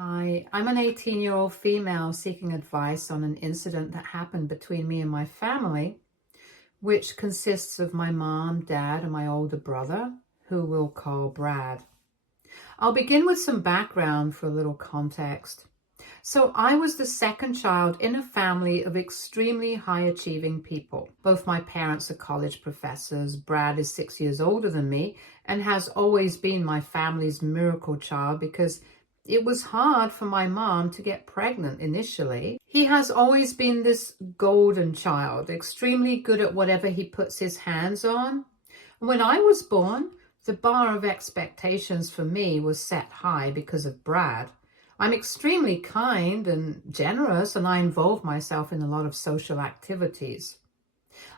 Hi, I'm an 18-year-old female seeking advice on an incident that happened between me and my family, which consists of my mom, dad, and my older brother, who we'll call Brad. I'll begin with some background for a little context. So I was the second child in a family of extremely high-achieving people. Both my parents are college professors. Brad is 6 years older than me and has always been my family's miracle child because it was hard for my mom to get pregnant initially. He has always been this golden child, extremely good at whatever he puts his hands on. When I was born, the bar of expectations for me was set high because of Brad. I'm extremely kind and generous, and I involve myself in a lot of social activities.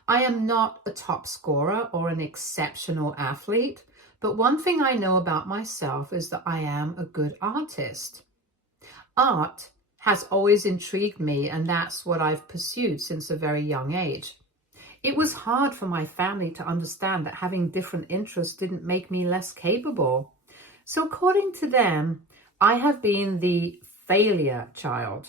I am not a top scorer or an exceptional athlete, but one thing I know about myself is that I am a good artist. Art has always intrigued me, and that's what I've pursued since a very young age. It was hard for my family to understand that having different interests didn't make me less capable. So according to them, I have been the failure child.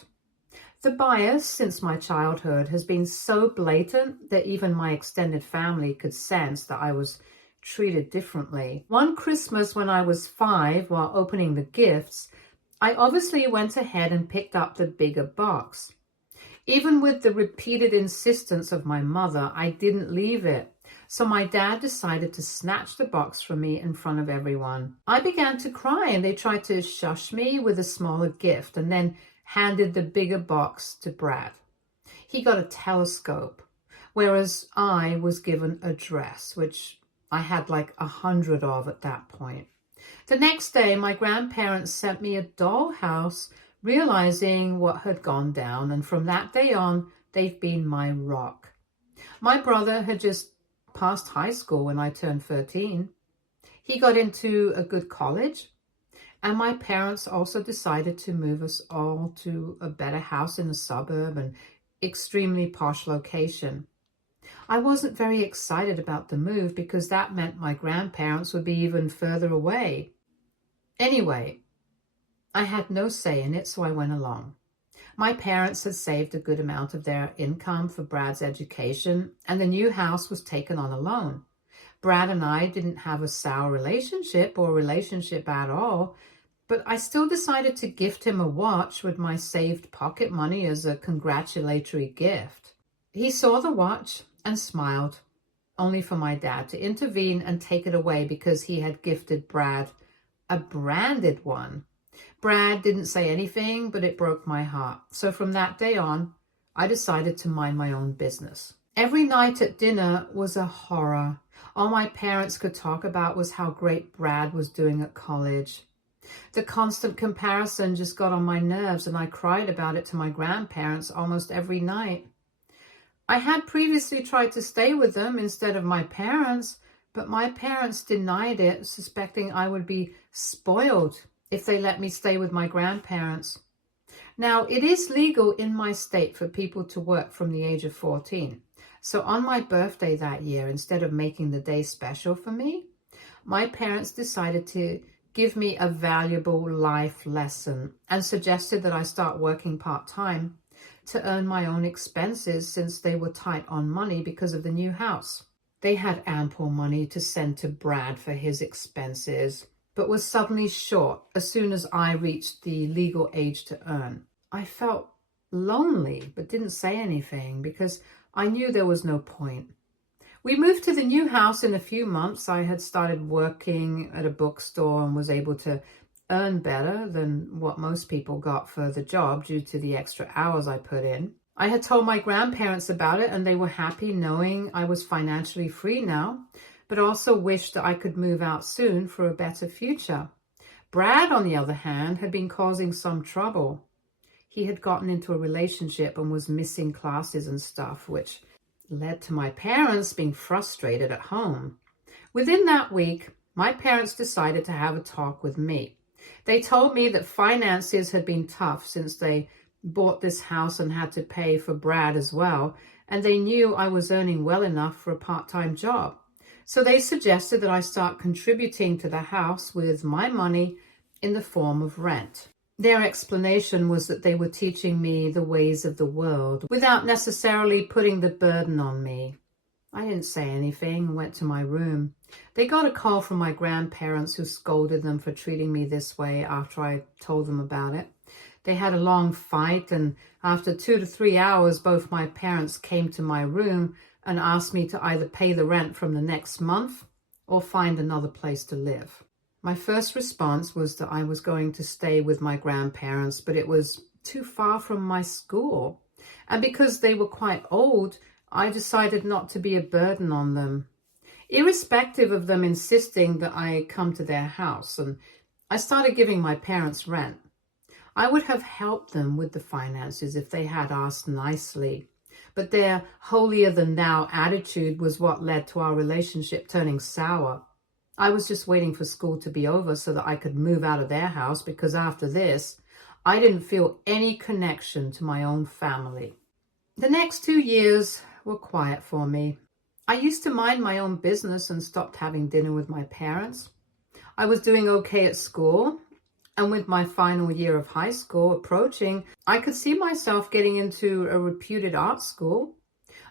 The bias since my childhood has been so blatant that even my extended family could sense that I was treated differently. One Christmas when I was 5, while opening the gifts, I obviously went ahead and picked up the bigger box. Even with the repeated insistence of my mother, I didn't leave it. So my dad decided to snatch the box from me in front of everyone. I began to cry and they tried to shush me with a smaller gift and then handed the bigger box to Brad. He got a telescope, whereas I was given a dress, which I had like 100 of at that point. The next day, my grandparents sent me a dollhouse, realizing what had gone down, and from that day on, they've been my rock. My brother had just passed high school when I turned 13. He got into a good college, and my parents also decided to move us all to a better house in a suburb, an extremely posh location. I wasn't very excited about the move because that meant my grandparents would be even further away. Anyway, I had no say in it, so I went along. My parents had saved a good amount of their income for Brad's education, and the new house was taken on a loan. Brad and I didn't have a sour relationship or relationship at all, but I still decided to gift him a watch with my saved pocket money as a congratulatory gift. He saw the watch and smiled, only for my dad to intervene and take it away because he had gifted Brad a branded one. Brad didn't say anything, but it broke my heart. So from that day on, I decided to mind my own business. Every night at dinner was a horror. All my parents could talk about was how great Brad was doing at college. The constant comparison just got on my nerves, and I cried about it to my grandparents almost every night. I had previously tried to stay with them instead of my parents, but my parents denied it, suspecting I would be spoiled if they let me stay with my grandparents. Now, it is legal in my state for people to work from the age of 14. So on my birthday that year, instead of making the day special for me, my parents decided to give me a valuable life lesson and suggested that I start working part-time to earn my own expenses since they were tight on money because of the new house. They had ample money to send to Brad for his expenses, but was suddenly short as soon as I reached the legal age to earn. I felt lonely, but didn't say anything because I knew there was no point. We moved to the new house in a few months. I had started working at a bookstore and was able to earn better than what most people got for the job due to the extra hours I put in. I had told my grandparents about it and they were happy knowing I was financially free now, but also wished that I could move out soon for a better future. Brad, on the other hand, had been causing some trouble. He had gotten into a relationship and was missing classes and stuff, which led to my parents being frustrated at home. Within that week, my parents decided to have a talk with me. They told me that finances had been tough since they bought this house and had to pay for Brad as well, and they knew I was earning well enough for a part-time job. So they suggested that I start contributing to the house with my money in the form of rent. Their explanation was that they were teaching me the ways of the world without necessarily putting the burden on me. I didn't say anything and went to my room. They got a call from my grandparents, who scolded them for treating me this way after I told them about it. They had a long fight, and after 2 to 3 hours, both my parents came to my room and asked me to either pay the rent from the next month or find another place to live. My first response was that I was going to stay with my grandparents, but it was too far from my school. And because they were quite old, I decided not to be a burden on them, irrespective of them insisting that I come to their house. And I started giving my parents rent. I would have helped them with the finances if they had asked nicely, but their holier-than-thou attitude was what led to our relationship turning sour. I was just waiting for school to be over so that I could move out of their house, because after this, I didn't feel any connection to my own family. The next 2 years were quiet for me. I used to mind my own business and stopped having dinner with my parents. I was doing okay at school, and with my final year of high school approaching, I could see myself getting into a reputed art school.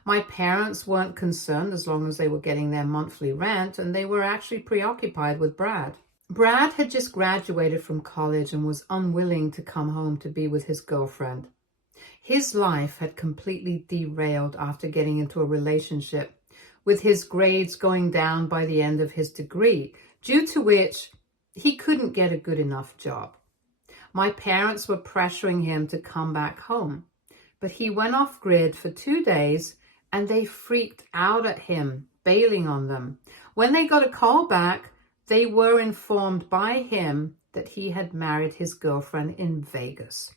My parents weren't concerned as long as they were getting their monthly rent, and they were actually preoccupied with Brad. Brad had just graduated from college and was unwilling to come home to be with his girlfriend. His life had completely derailed after getting into a relationship, with his grades going down by the end of his degree, due to which he couldn't get a good enough job. My parents were pressuring him to come back home, but he went off grid for 2 days and they freaked out at him, bailing on them. When they got a call back, they were informed by him that he had married his girlfriend in Vegas.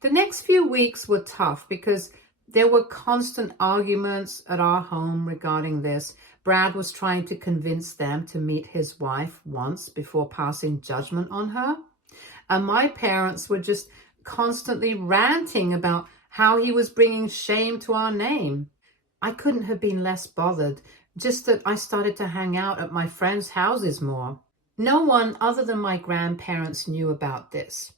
The next few weeks were tough because there were constant arguments at our home regarding this. Brad was trying to convince them to meet his wife once before passing judgment on her. And my parents were just constantly ranting about how he was bringing shame to our name. I couldn't have been less bothered, just that I started to hang out at my friends' houses more. No one other than my grandparents knew about this.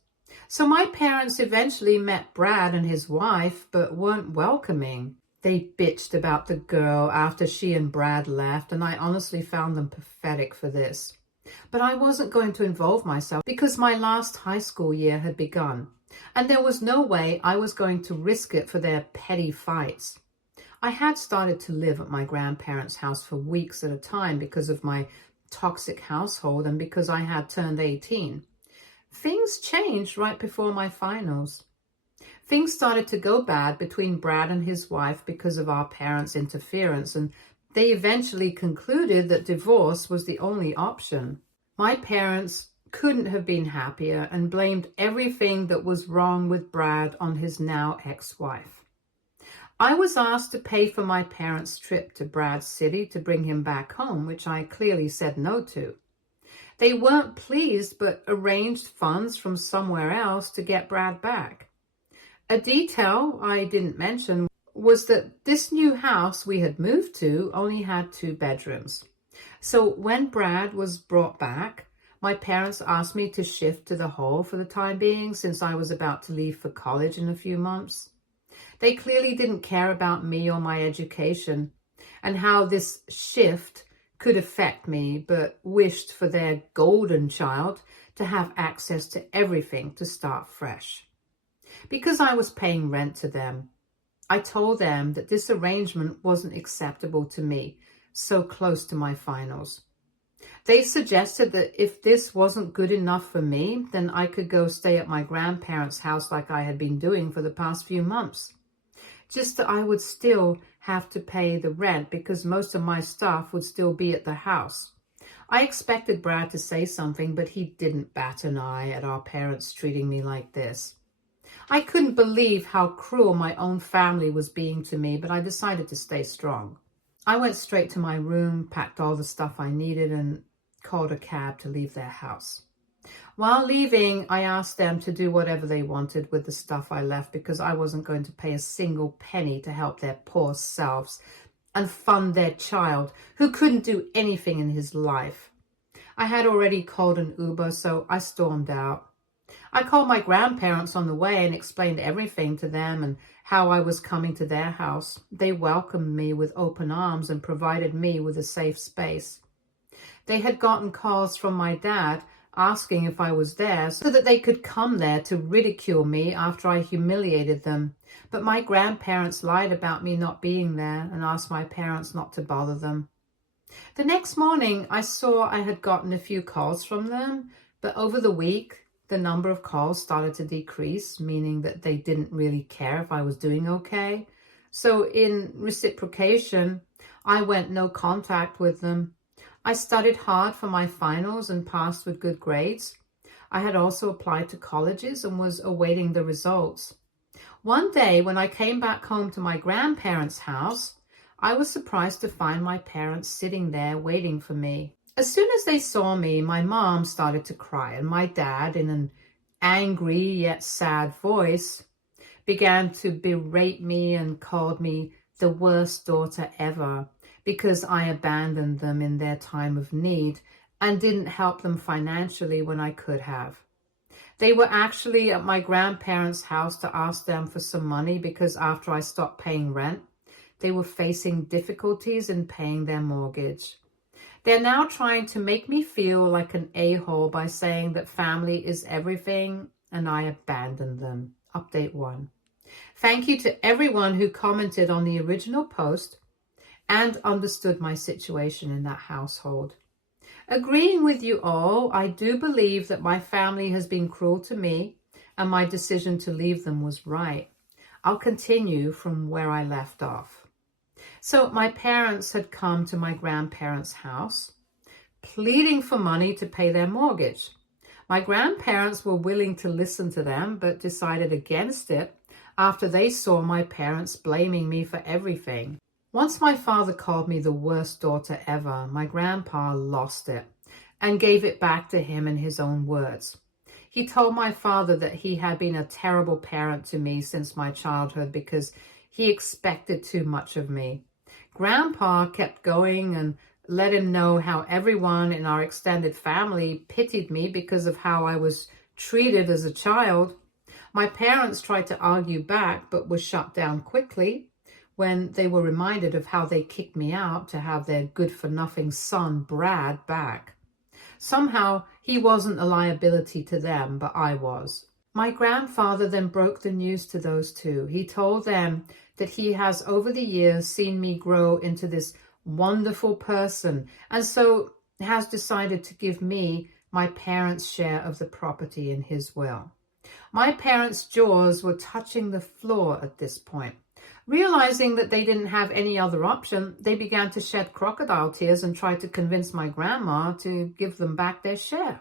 So my parents eventually met Brad and his wife, but weren't welcoming. They bitched about the girl after she and Brad left, and I honestly found them pathetic for this. But I wasn't going to involve myself because my last high school year had begun, and there was no way I was going to risk it for their petty fights. I had started to live at my grandparents' house for weeks at a time because of my toxic household and because I had turned 18. Things changed right before my finals. Things started to go bad between Brad and his wife because of our parents' interference, and they eventually concluded that divorce was the only option. My parents couldn't have been happier and blamed everything that was wrong with Brad on his now ex-wife. I was asked to pay for my parents' trip to Brad's city to bring him back home, which I clearly said no to. They weren't pleased, but arranged funds from somewhere else to get Brad back. A detail I didn't mention was that this new house we had moved to only had 2 bedrooms. So when Brad was brought back, my parents asked me to shift to the hall for the time being, since I was about to leave for college in a few months. They clearly didn't care about me or my education and how this shift could affect me, but wished for their golden child to have access to everything to start fresh. Because I was paying rent to them, I told them that this arrangement wasn't acceptable to me, so close to my finals. They suggested that if this wasn't good enough for me, then I could go stay at my grandparents' house like I had been doing for the past few months. Just that I would still have to pay the rent because most of my stuff would still be at the house. I expected Brad to say something, but he didn't bat an eye at our parents treating me like this. I couldn't believe how cruel my own family was being to me, but I decided to stay strong. I went straight to my room, packed all the stuff I needed, and called a cab to leave their house. While leaving, I asked them to do whatever they wanted with the stuff I left because I wasn't going to pay a single penny to help their poor selves and fund their child who couldn't do anything in his life. I had already called an Uber, so I stormed out. I called my grandparents on the way and explained everything to them and how I was coming to their house. They welcomed me with open arms and provided me with a safe space. They had gotten calls from my dad asking if I was there so that they could come there to ridicule me after I humiliated them. But my grandparents lied about me not being there and asked my parents not to bother them. The next morning, I saw I had gotten a few calls from them, but over the week, the number of calls started to decrease, meaning that they didn't really care if I was doing okay. So in reciprocation, I went no contact with them. I studied hard for my finals and passed with good grades. I had also applied to colleges and was awaiting the results. One day when I came back home to my grandparents' house, I was surprised to find my parents sitting there waiting for me. As soon as they saw me, my mom started to cry, and my dad, in an angry yet sad voice, began to berate me and called me the worst daughter ever because I abandoned them in their time of need and didn't help them financially when I could have. They were actually at my grandparents' house to ask them for some money because after I stopped paying rent, they were facing difficulties in paying their mortgage. They're now trying to make me feel like an a-hole by saying that family is everything and I abandoned them. Update 1. Thank you to everyone who commented on the original post and understood my situation in that household. Agreeing with you all, I do believe that my family has been cruel to me and my decision to leave them was right. I'll continue from where I left off. So my parents had come to my grandparents' house, pleading for money to pay their mortgage. My grandparents were willing to listen to them, but decided against it after they saw my parents blaming me for everything. Once my father called me the worst daughter ever, my grandpa lost it and gave it back to him in his own words. He told my father that he had been a terrible parent to me since my childhood because he expected too much of me. Grandpa kept going and let him know how everyone in our extended family pitied me because of how I was treated as a child. My parents tried to argue back, but were shut down quickly when they were reminded of how they kicked me out to have their good-for-nothing son, Brad, back. Somehow, he wasn't a liability to them, but I was. My grandfather then broke the news to those two. He told them that he has over the years seen me grow into this wonderful person, and so has decided to give me my parents' share of the property in his will. My parents' jaws were touching the floor at this point. Realizing that they didn't have any other option, they began to shed crocodile tears and tried to convince my grandma to give them back their share.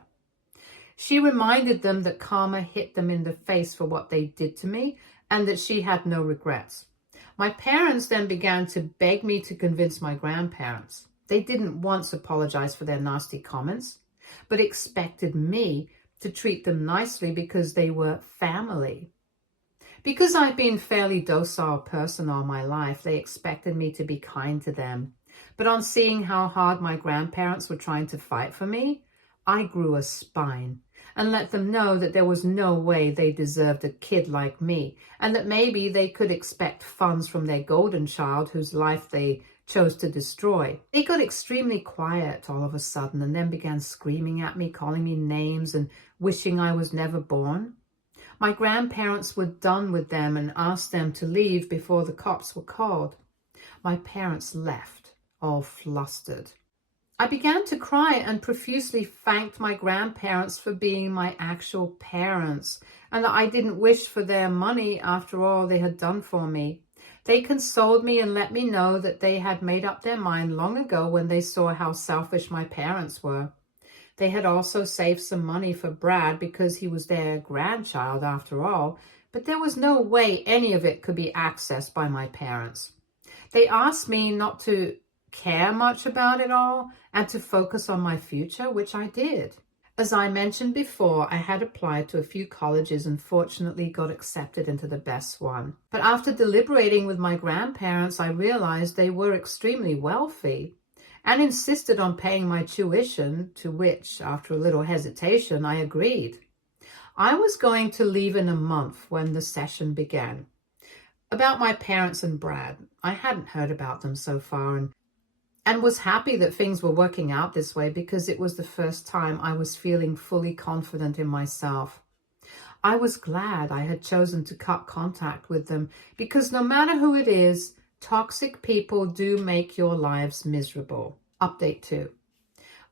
She reminded them that karma hit them in the face for what they did to me and that she had no regrets. My parents then began to beg me to convince my grandparents. They didn't once apologize for their nasty comments, but expected me to treat them nicely because they were family. Because I've been a fairly docile person all my life, they expected me to be kind to them. But on seeing how hard my grandparents were trying to fight for me, I grew a spine and let them know that there was no way they deserved a kid like me, and that maybe they could expect funds from their golden child whose life they chose to destroy. They got extremely quiet all of a sudden and then began screaming at me, calling me names and wishing I was never born. My grandparents were done with them and asked them to leave before the cops were called. My parents left, all flustered. I began to cry and profusely thanked my grandparents for being my actual parents and that I didn't wish for their money after all they had done for me. They consoled me and let me know that they had made up their mind long ago when they saw how selfish my parents were. They had also saved some money for Brad because he was their grandchild after all, but there was no way any of it could be accessed by my parents. They asked me not to care much about it all and to focus on my future, which I did. As I mentioned before, I had applied to a few colleges and fortunately got accepted into the best one. But after deliberating with my grandparents, I realized they were extremely wealthy and insisted on paying my tuition, to which, after a little hesitation, I agreed. I was going to leave in a month when the session began. About my parents and Brad, I hadn't heard about them so far and was happy that things were working out this way because it was the first time I was feeling fully confident in myself. I was glad I had chosen to cut contact with them because no matter who it is, toxic people do make your lives miserable. Update 2.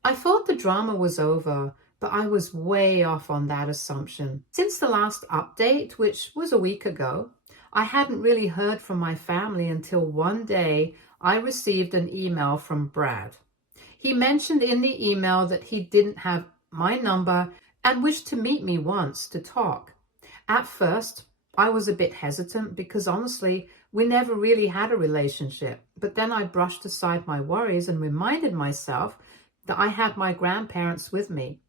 I thought the drama was over, but I was way off on that assumption. Since the last update, which was a week ago, I hadn't really heard from my family until one day I received an email from Brad. He mentioned in the email that he didn't have my number and wished to meet me once to talk. At first, I was a bit hesitant because honestly, we never really had a relationship. But then I brushed aside my worries and reminded myself that I had my grandparents with me.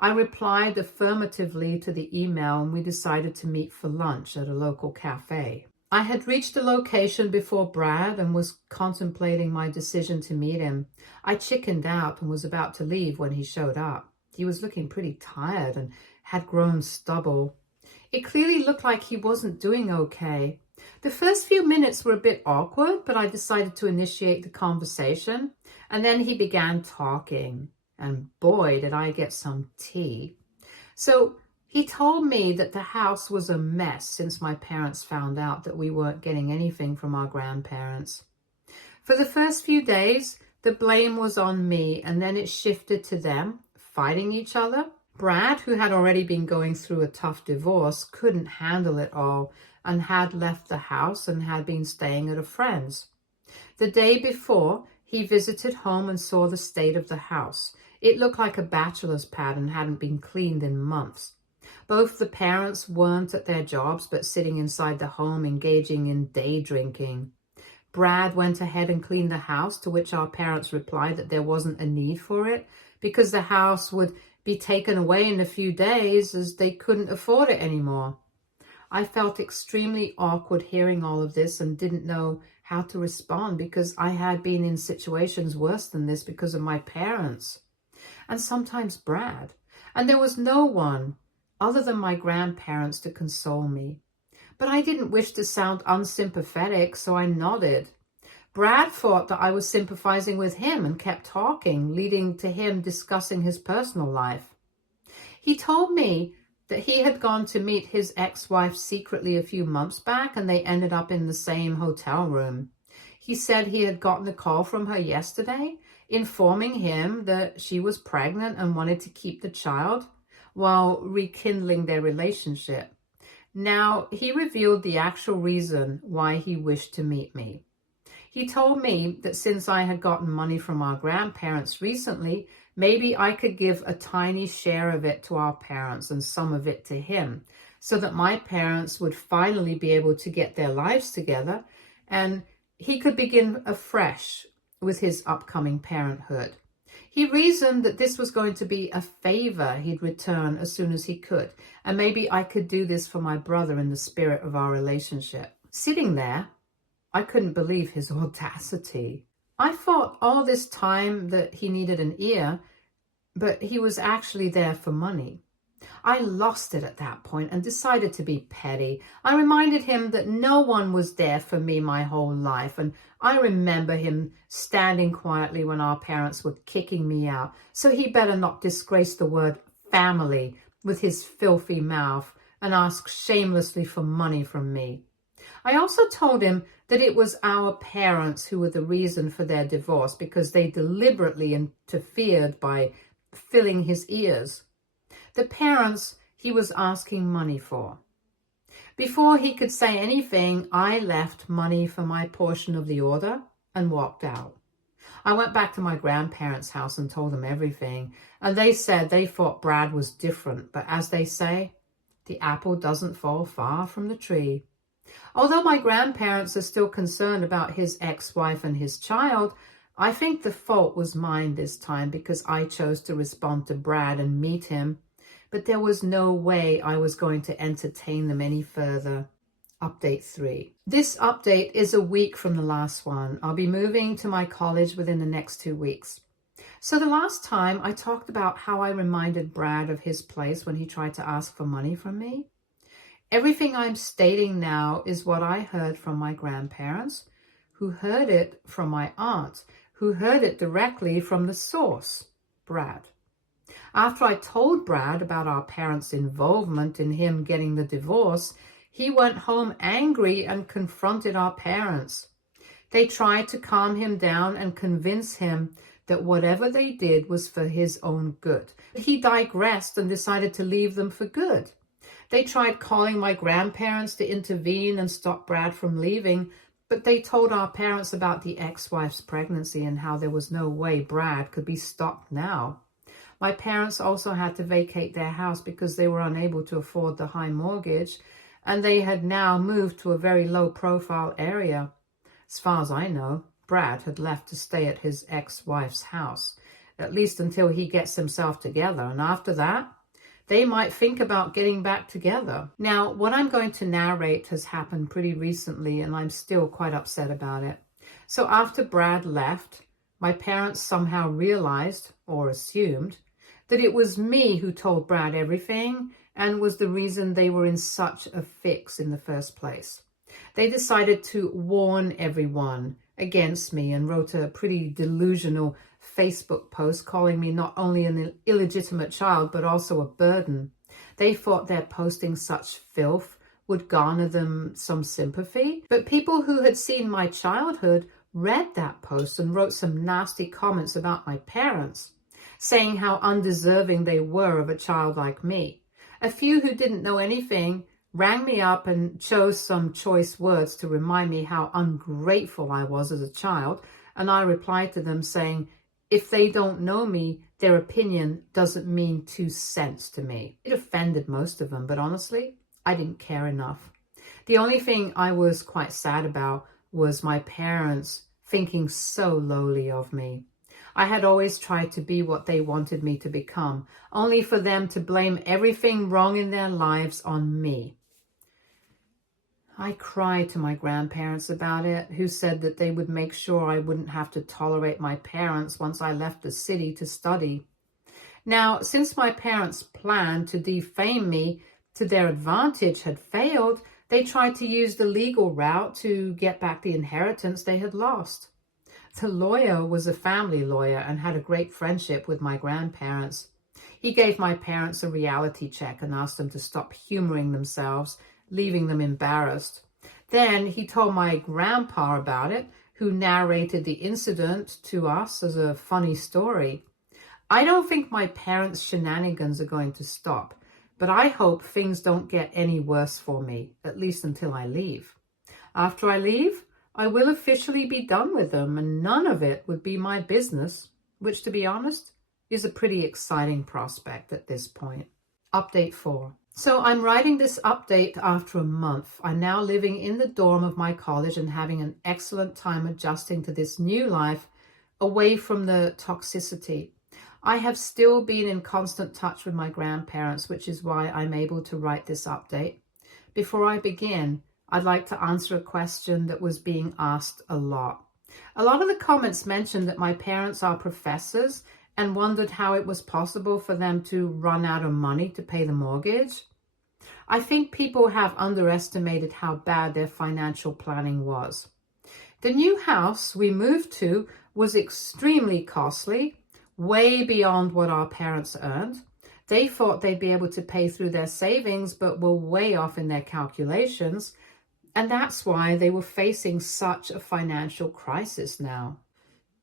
I replied affirmatively to the email and we decided to meet for lunch at a local cafe. I had reached the location before Brad and was contemplating my decision to meet him. I chickened out and was about to leave when he showed up. He was looking pretty tired and had grown stubble. It clearly looked like he wasn't doing okay. The first few minutes were a bit awkward, but I decided to initiate the conversation, and then he began talking. And boy, did I get some tea. So he told me that the house was a mess since my parents found out that we weren't getting anything from our grandparents. For the first few days, the blame was on me, and then it shifted to them, fighting each other. Brad, who had already been going through a tough divorce, couldn't handle it all and had left the house and had been staying at a friend's. The day before, he visited home and saw the state of the house. It looked like a bachelor's pad and hadn't been cleaned in months. Both the parents weren't at their jobs but sitting inside the home engaging in day drinking. Brad went ahead and cleaned the house, to which our parents replied that there wasn't a need for it because the house would be taken away in a few days as they couldn't afford it anymore. I felt extremely awkward hearing all of this and didn't know how to respond because I had been in situations worse than this because of my parents and sometimes Brad. And there was no one other than my grandparents to console me. But I didn't wish to sound unsympathetic, so I nodded. Brad thought that I was sympathizing with him and kept talking, leading to him discussing his personal life. He told me that he had gone to meet his ex-wife secretly a few months back and they ended up in the same hotel room. He said he had gotten a call from her yesterday informing him that she was pregnant and wanted to keep the child while rekindling their relationship. Now, he revealed the actual reason why he wished to meet me. He told me that since I had gotten money from our grandparents recently, maybe I could give a tiny share of it to our parents and some of it to him, so that my parents would finally be able to get their lives together and he could begin afresh with his upcoming parenthood. He reasoned that this was going to be a favor he'd return as soon as he could, and maybe I could do this for my brother in the spirit of our relationship. Sitting there, I couldn't believe his audacity. I thought all this time that he needed an ear, but he was actually there for money. I lost it at that point and decided to be petty. I reminded him that no one was there for me my whole life, and I remember him standing quietly when our parents were kicking me out, so he better not disgrace the word family with his filthy mouth and ask shamelessly for money from me. I also told him that it was our parents who were the reason for their divorce because they deliberately interfered by filling his ears. The parents he was asking money for. Before he could say anything, I left money for my portion of the order and walked out. I went back to my grandparents' house and told them everything, and they said they thought Brad was different, but as they say, the apple doesn't fall far from the tree. Although my grandparents are still concerned about his ex-wife and his child, I think the fault was mine this time because I chose to respond to Brad and meet him, but there was no way I was going to entertain them any further. Update 3. This update is a week from the last one. I'll be moving to my college within the next 2 weeks. So the last time I talked about how I reminded Brad of his place when he tried to ask for money from me. Everything I'm stating now is what I heard from my grandparents, who heard it from my aunt, who heard it directly from the source, Brad. After I told Brad about our parents' involvement in him getting the divorce, he went home angry and confronted our parents. They tried to calm him down and convince him that whatever they did was for his own good. He digressed and decided to leave them for good. They tried calling my grandparents to intervene and stop Brad from leaving, but they told our parents about the ex-wife's pregnancy and how there was no way Brad could be stopped now. My parents also had to vacate their house because they were unable to afford the high mortgage, and they had now moved to a very low-profile area. As far as I know, Brad had left to stay at his ex-wife's house, at least until he gets himself together, and after that, they might think about getting back together. Now, what I'm going to narrate has happened pretty recently, and I'm still quite upset about it. So after Brad left, my parents somehow realized, or assumed, that it was me who told Brad everything and was the reason they were in such a fix in the first place. They decided to warn everyone against me and wrote a pretty delusional Facebook post calling me not only an illegitimate child, but also a burden. They thought their posting such filth would garner them some sympathy, but people who had seen my childhood read that post and wrote some nasty comments about my parents, saying how undeserving they were of a child like me. A few who didn't know anything rang me up and chose some choice words to remind me how ungrateful I was as a child, and I replied to them saying, if they don't know me, their opinion doesn't mean 2 cents to me. It offended most of them, but honestly, I didn't care enough. The only thing I was quite sad about was my parents thinking so lowly of me. I had always tried to be what they wanted me to become, only for them to blame everything wrong in their lives on me. I cried to my grandparents about it, who said that they would make sure I wouldn't have to tolerate my parents once I left the city to study. Now, since my parents' plan to defame me to their advantage had failed, they tried to use the legal route to get back the inheritance they had lost. The lawyer was a family lawyer and had a great friendship with my grandparents. He gave my parents a reality check and asked them to stop humoring themselves, leaving them embarrassed. Then he told my grandpa about it, who narrated the incident to us as a funny story. I don't think my parents' shenanigans are going to stop, but I hope things don't get any worse for me, at least until I leave. After I leave, I will officially be done with them, and none of it would be my business, which, to be honest, is a pretty exciting prospect at this point. Update 4. So I'm writing this update after a month. I'm now living in the dorm of my college and having an excellent time adjusting to this new life away from the toxicity. I have still been in constant touch with my grandparents, which is why I'm able to write this update. Before I begin, I'd like to answer a question that was being asked a lot. A lot of the comments mentioned that my parents are professors and wondered how it was possible for them to run out of money to pay the mortgage. I think people have underestimated how bad their financial planning was. The new house we moved to was extremely costly, way beyond what our parents earned. They thought they'd be able to pay through their savings, but were way off in their calculations. And that's why they were facing such a financial crisis now.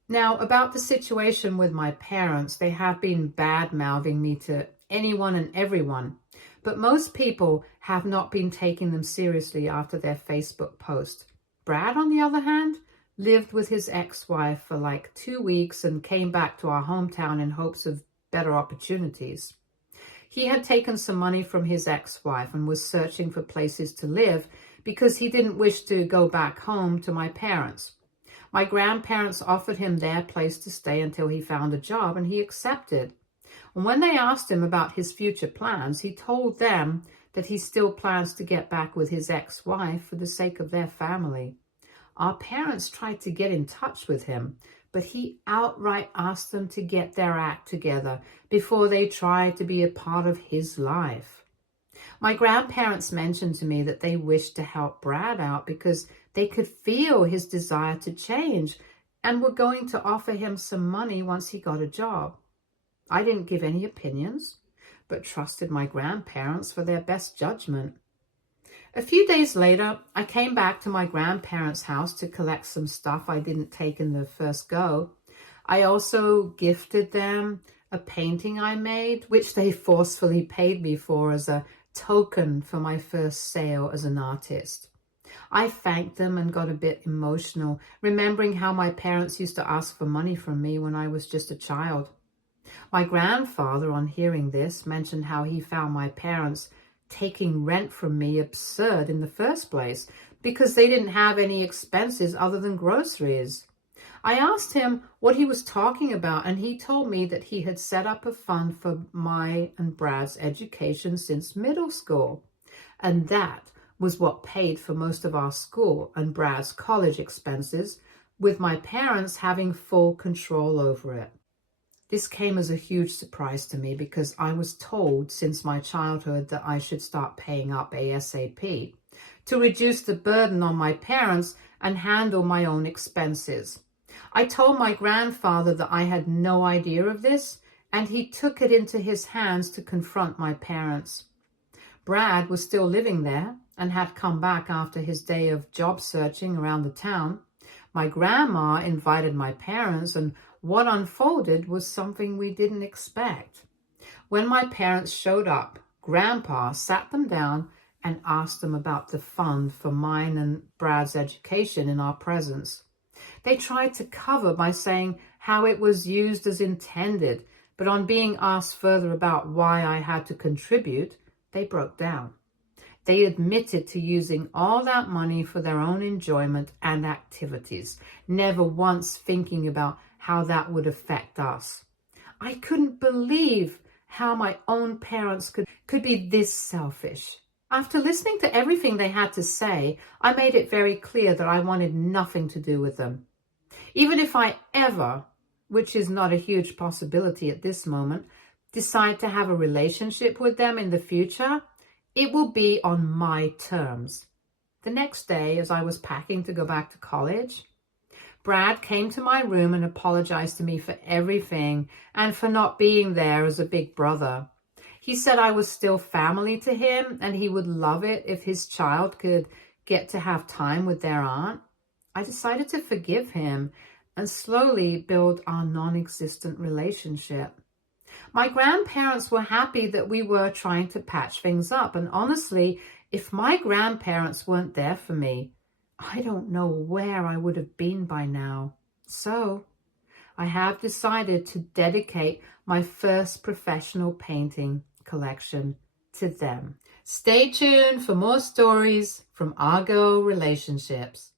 Now, about the situation with my parents, they have been bad-mouthing me to anyone and everyone, but most people have not been taking them seriously after their Facebook post. Brad, on the other hand, lived with his ex-wife for like 2 weeks and came back to our hometown in hopes of better opportunities. He had taken some money from his ex-wife and was searching for places to live because he didn't wish to go back home to my parents. My grandparents offered him their place to stay until he found a job, and he accepted. And when they asked him about his future plans, he told them that he still plans to get back with his ex-wife for the sake of their family. Our parents tried to get in touch with him, but he outright asked them to get their act together before they tried to be a part of his life. My grandparents mentioned to me that they wished to help Brad out because they could feel his desire to change and were going to offer him some money once he got a job. I didn't give any opinions, but trusted my grandparents for their best judgment. A few days later, I came back to my grandparents' house to collect some stuff I didn't take in the first go. I also gifted them a painting I made, which they forcefully paid me for as a token for my first sale as an artist. I thanked them and got a bit emotional, remembering how my parents used to ask for money from me when I was just a child. My grandfather, on hearing this, mentioned how he found my parents taking rent from me absurd in the first place because they didn't have any expenses other than groceries. I asked him what he was talking about, and he told me that he had set up a fund for my and Brad's education since middle school, and that was what paid for most of our school and Brad's college expenses, with my parents having full control over it. This came as a huge surprise to me because I was told since my childhood that I should start paying up ASAP to reduce the burden on my parents and handle my own expenses. I told my grandfather that I had no idea of this, and he took it into his hands to confront my parents. Brad was still living there and had come back after his day of job searching around the town. My grandma invited my parents, and what unfolded was something we didn't expect. When my parents showed up, Grandpa sat them down and asked them about the fund for mine and Brad's education in our presence. They tried to cover by saying how it was used as intended, but on being asked further about why I had to contribute, they broke down. They admitted to using all that money for their own enjoyment and activities, never once thinking about how that would affect us. I couldn't believe how my own parents could be this selfish. After listening to everything they had to say, I made it very clear that I wanted nothing to do with them. Even if I ever, which is not a huge possibility at this moment, decide to have a relationship with them in the future, it will be on my terms. The next day, as I was packing to go back to college, Brad came to my room and apologized to me for everything and for not being there as a big brother. He said I was still family to him and he would love it if his child could get to have time with their aunt. I decided to forgive him and slowly build our non-existent relationship. My grandparents were happy that we were trying to patch things up, and honestly, if my grandparents weren't there for me, I don't know where I would have been by now. So, I have decided to dedicate my first professional painting collection to them. Stay tuned for more stories from Argo Relationships.